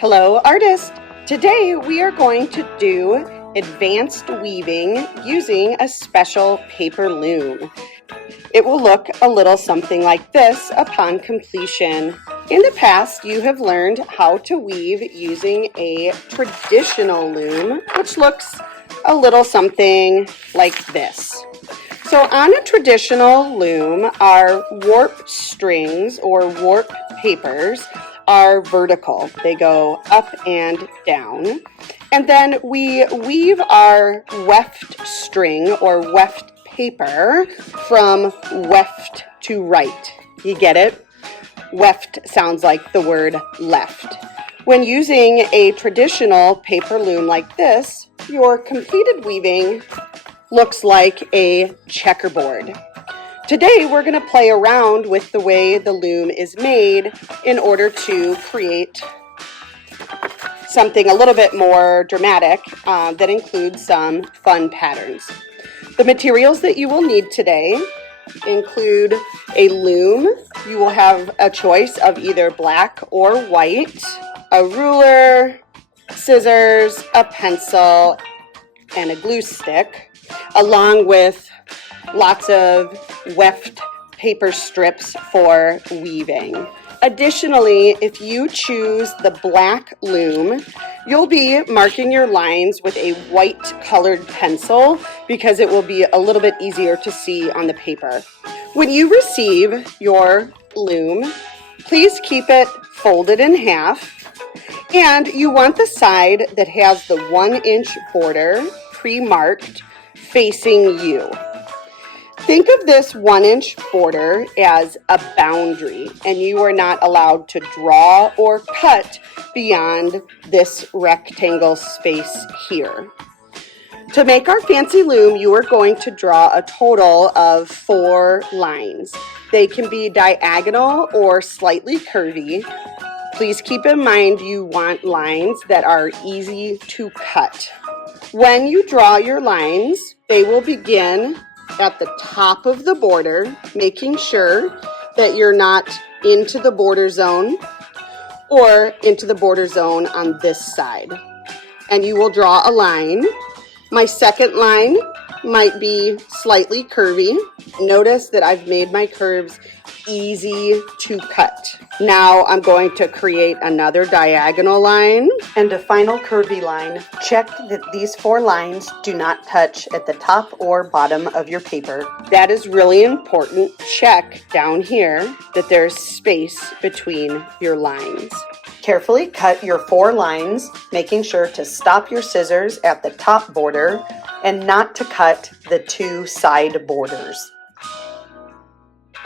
Hello artists! Today we are going to do advanced weaving using a special paper loom. It will look a little something like this upon completion. In the past you have learned how to weave using a traditional loom, which looks a little something like this. So on a traditional loom, our warp strings or warp papers are vertical. They go up and down. And then we weave our weft string or weft paper from weft to right. You get it? Weft sounds like the word left. When using a traditional paper loom like this, your completed weaving looks like a checkerboard. Today we're going to play around with the way the loom is made in order to create something a little bit more dramatic that includes some fun patterns. The materials that you will need today include a loom. You will have a choice of either black or white, a ruler, scissors, a pencil, and a glue stick, along with lots of weft paper strips for weaving. Additionally, if you choose the black loom, you'll be marking your lines with a white colored pencil because it will be a little bit easier to see on the paper. When you receive your loom, please keep it folded in half, and you want the side that has the 1-inch border pre-marked facing you. Think of this 1-inch border as a boundary, and you are not allowed to draw or cut beyond this rectangle space here. To make our fancy loom, you are going to draw a total of 4 lines. They can be diagonal or slightly curvy. Please keep in mind you want lines that are easy to cut. When you draw your lines, they will begin at the top of the border, making sure that you're not into the border zone or into the border zone on this side. And you will draw a line. My second line might be slightly curvy. Notice that I've made my curves easy to cut. Now I'm going to create another diagonal line and a final curvy line. Check that these 4 lines do not touch at the top or bottom of your paper. That is really important. Check down here that there's space between your lines. Carefully cut your 4 lines, making sure to stop your scissors at the top border and not to cut the 2 side borders.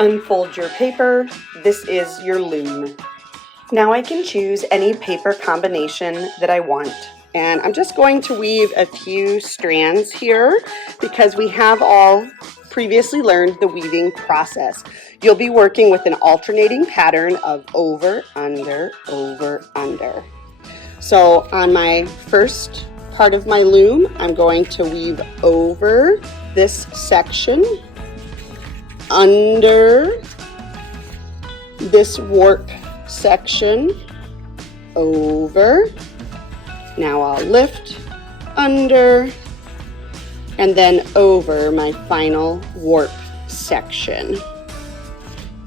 Unfold your paper. This is your loom. Now I can choose any paper combination that I want. And I'm just going to weave a few strands here because we have all previously learned the weaving process. You'll be working with an alternating pattern of over, under, over, under. So on my first part of my loom, I'm going to weave over this section, under this warp section, over. Now I'll lift, under, and then over my final warp section.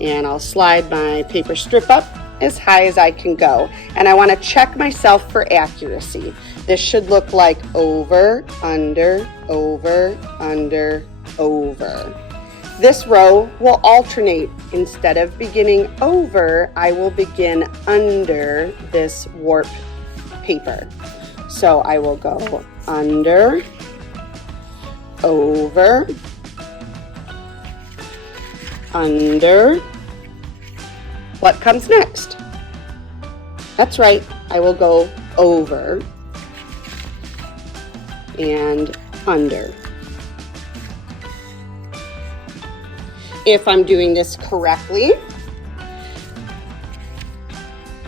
And I'll slide my paper strip up as high as I can go. And I want to check myself for accuracy. This should look like over, under, over, under, over. This row will alternate. Instead of beginning over, I will begin under this warp paper. So I will go under, over, under. What comes next? That's right, I will go over and under. If I'm doing this correctly,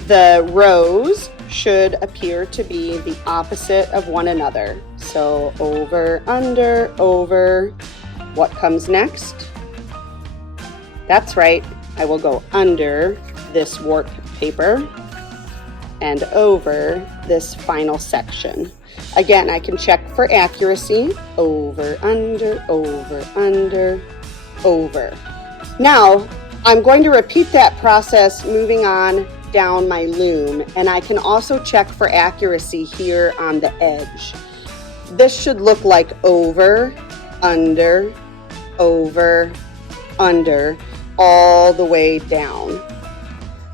the rows should appear to be the opposite of one another. So over, under, over. What comes next? That's right, I will go under this warp paper and over this final section. Again, I can check for accuracy. Over, under, over, under, over. Now, I'm going to repeat that process moving on down my loom, and I can also check for accuracy here on the edge. This should look like over, under, all the way down.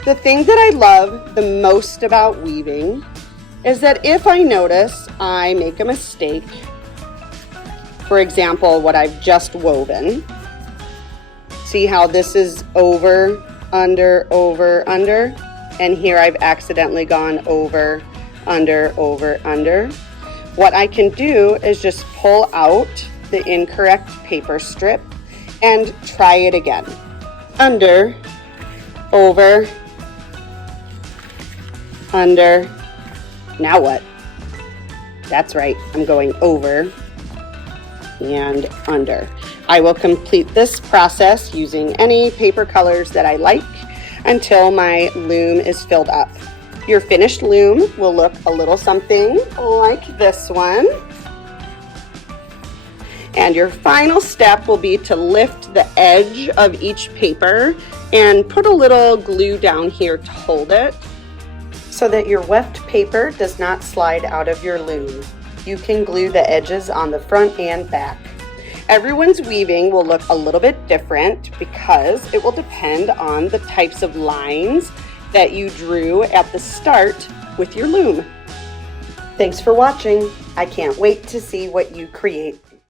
The thing that I love the most about weaving is that if I notice I make a mistake, for example, what I've just woven, see how this is over, under, and here I've accidentally gone over, under. What I can do is just pull out the incorrect paper strip and try it again. Under, over, under. Now what? That's right, I'm going over and under. I will complete this process using any paper colors that I like until my loom is filled up. Your finished loom will look a little something like this one. And your final step will be to lift the edge of each paper and put a little glue down here to hold it so that your weft paper does not slide out of your loom. You can glue the edges on the front and back. Everyone's weaving will look a little bit different because it will depend on the types of lines that you drew at the start with your loom. Thanks for watching. I can't wait to see what you create.